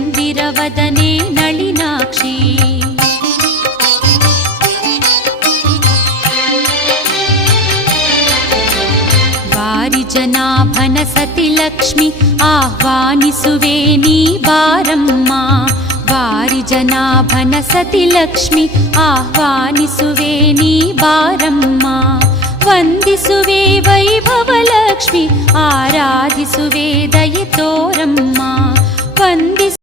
ಚಂದಿರವದನೆ ನಳಿನಾಕ್ಷಿ ವಾರಿಜನಾಭನ ಸತಿಲಕ್ಷ್ಮಿ ಆಹ್ವಾನಿಸುವೆ ನೀ ಬಾರಮ್ಮ ವಾರಿಜನಾಭನ ಸತಿಲಕ್ಷ್ಮಿ ಆಹ್ವಾನಿಸುವೆ ನೀ ಬಾರಮ್ಮ ವಂದಿಸುವೆ ವೈಭವಲಕ್ಷ್ಮಿ ಆರಾಧಿಸುವೆ ದಯೆ ತೋರಮ್ಮ ವಂದಿಸು